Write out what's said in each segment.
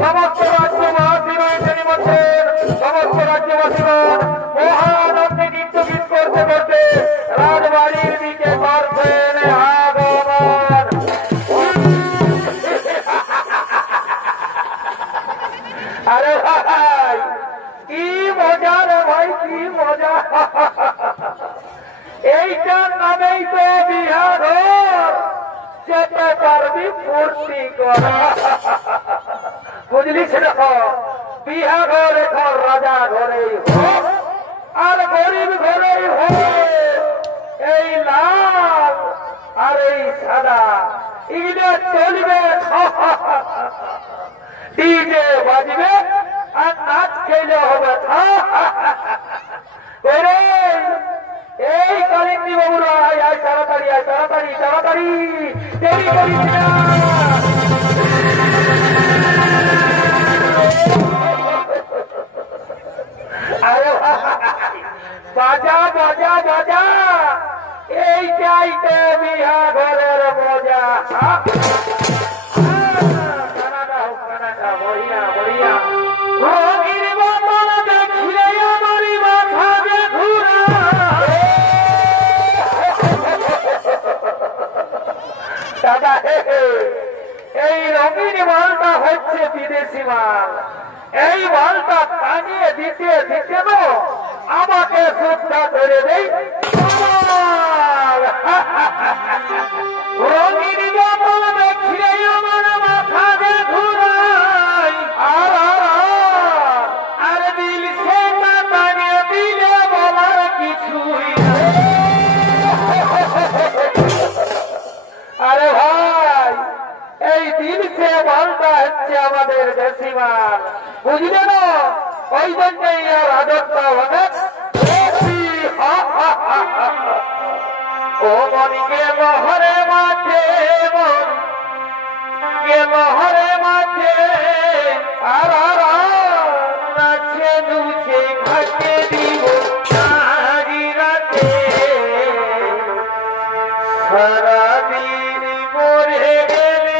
সমস্ত রাজ্যবাসী রয়েছে নিমন্ত্রণ, সমস্ত রাজ্যবাসীগণ মহানন্দে নৃত্য গীত করতে করতে রাজবাড়ির দিকে করছেন আগমন। আরে ভাই কি মজা রে ভাই, কি মজা! এইটার নামেই তো বিহার, যেতে পারবি ফুর্তি করা। বুঝলিস না, বিহা ঘর এখন রাজা ঘরেই হোক আর গরিব ঘরেই হোক, এই লাল আর এই সাদা এগুলো চলবে। ডিজে বাজবে আর নাচ খেলে হবে। এই কালিন্দী বাবুরা আয়, তাড়াতাড়ি আয়, তাড়াতাড়ি তাড়াতাড়ি, দেরি করিস না। আরে বাজা বাজা বাজা, এইটাই তো বিহা ঘরের মজা। কানাডা হোক কানাডা, বড়িয়া বড়িয়া। রঙিন বাদল দেখিলে আমারই মাথা যে ঘুরা। দাদা এই রঙিন মালটা হচ্ছে বিদেশি মাল। এই মালটা টানিয়ে দিতে দিতে তো আমাকে সুদ্ধা ধরে দেই। রঙিন বাদল দেখিলে আমার মাথা যে ঘুরাই। আর দিল সে টানিয়ে দিলে বলার কিছুই। আরে ভাই এই দিল সে মালটা হচ্ছে আমাদের দেশি মাল, বুঝলে না? ওই জন্যই আর আদরটা অনেক বেশি। ও মন গেল হরে মাঠে, মন গেল হরে মাঠে, আর নাচে দুচে ঘাটে দিব সারি রাতে। সারাদিন মরে গেলে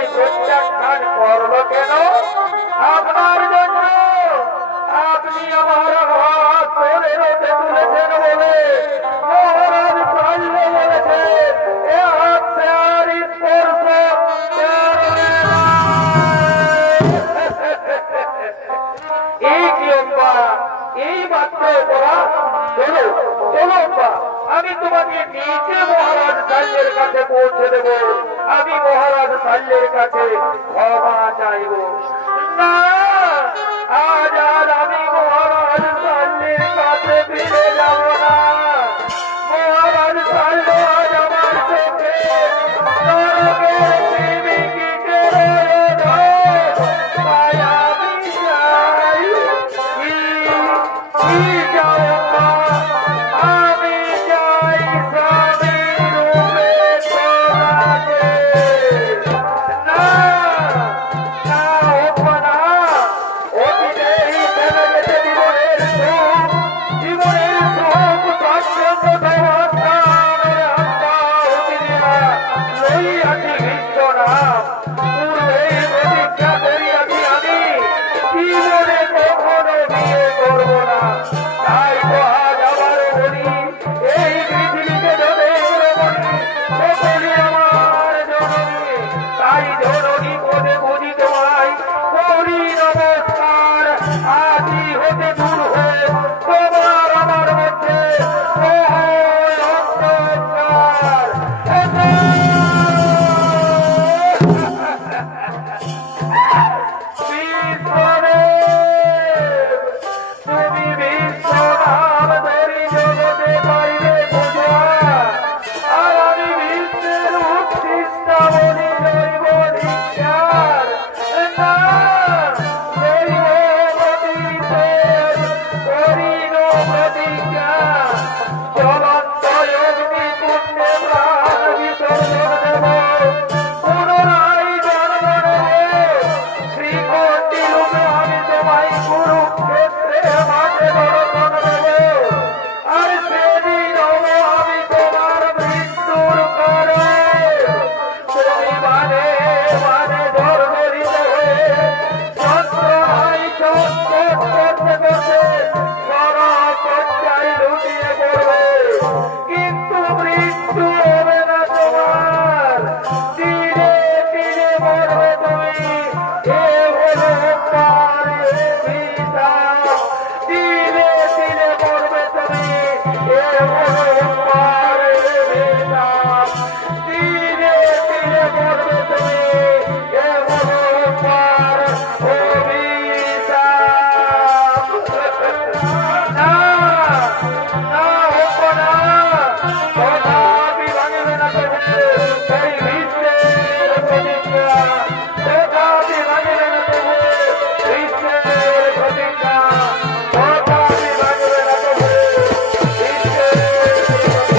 আমায় প্রত্যাখ্যান করলো কেন? আপনার জন্য। আপনি আমার হাত ধরে রোদে তুলেছেন বলে মহারাজ চাইলে বলেছে এ হাত সে আর স্পর্শ এই কি অম্বা, এই মাত্র অপরাধ। চলো চলো অম্বা, আমি তোমাকে নিজে মহারাজ শাল্যের কাছে পৌঁছে দেব। আমি মহারাজ শাল্যের কাছে ক্ষমা চাইব। না, আজ আর আমি মহারাজ শাল্যের কাছে ফিরে যাব না। মহারাজ শাল্য আজ আমার চোখে নরকের প্রেমিকের মায়াবী চাই। কি যাও মা, আমি যাই স্বামী রূপে তোমাকে। না না হোক না, অতীতেই ফেলে যেতে জীবনের সুখ, জীবনের সুখ স্বাচ্ছন্দ্য সমাস্থানের আত্মা অতিরিয়া লইয়াছি বিশ্বনাম। পূর্বেই প্রতিজ্ঞা করিয়াছি আমি জীবনে কখনো বিয়ে করব না। তাই তো আজ আবার বলি, এই পৃথিবীতে যতই রমণী সকলই আমার জননী। তাই জননী পদে বুঝি তোমায় করি নমস্কার। আদি হতে দূর হয়ে তোমার আমার মধ্যে মহল অন্ধকার। তুমি বিশ্ব নাম ধরি জগতে পাইবে বুঝা, আর আমি বিশ্বের উৎকৃষ্টা বলি জৈব ধিক্কার। না, জৈব প্রতিষেধ করিল প্রতিজ্ঞা, জ্বলন্ত অগ্নিকুণ্ডে প্রাণ বিসর্জন দেব। পুনরায় জন্ম নেব, শ্রীকণ্ঠী রূপে আমি তোমায় কুরুক্ষেত্রে মাঝে দর্শন দেব। আর সেদিন হব আমি তোমার মৃত্যুর কারণে। তুমি মানে মানে জর্জরিত হয়ে যন্ত্রণায় ছটফট করতে করতে নরকচ্ছায় লুটিয়ে পড়বে। কিন্তু মৃত্যু হবে না তোমার, ধীরে ধীরে মরবে তুমি। এ হলো তোমার পিতা, ধীরে ধীরে মরবে তুমি। এ হলো তোমার পিতা, ধীরে ধীরে মরবে তুমি। এ হলো তোমার অভিশাপ। না না হোক না, তথাপি ভাঙবে না তবে সেই বিশ্বের প্রতিজ্ঞা। তথাপি ভাঙবে না তবে বিশ্বের প্রতিজ্ঞা। তথাপি ভাঙবে না তবে বিশ্বের প্রতিজ্ঞা।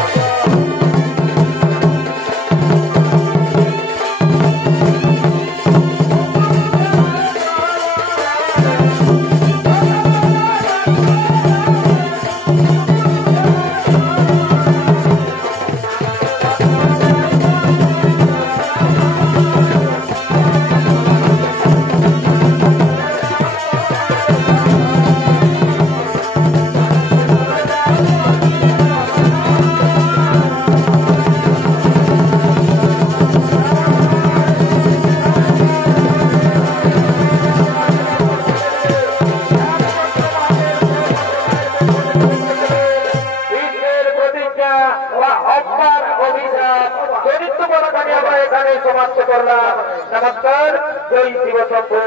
বিশ্বের প্রতিজ্ঞা বা হত্যার অভিযান চরিত্র বলাখানি আমরা এখানে সমাপ্ত করলাম। নমস্কার, জয় শিব শম্ভু,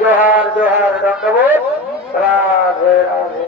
জোহার জোহার, দণ্ডবোধ, রাধে রাধে।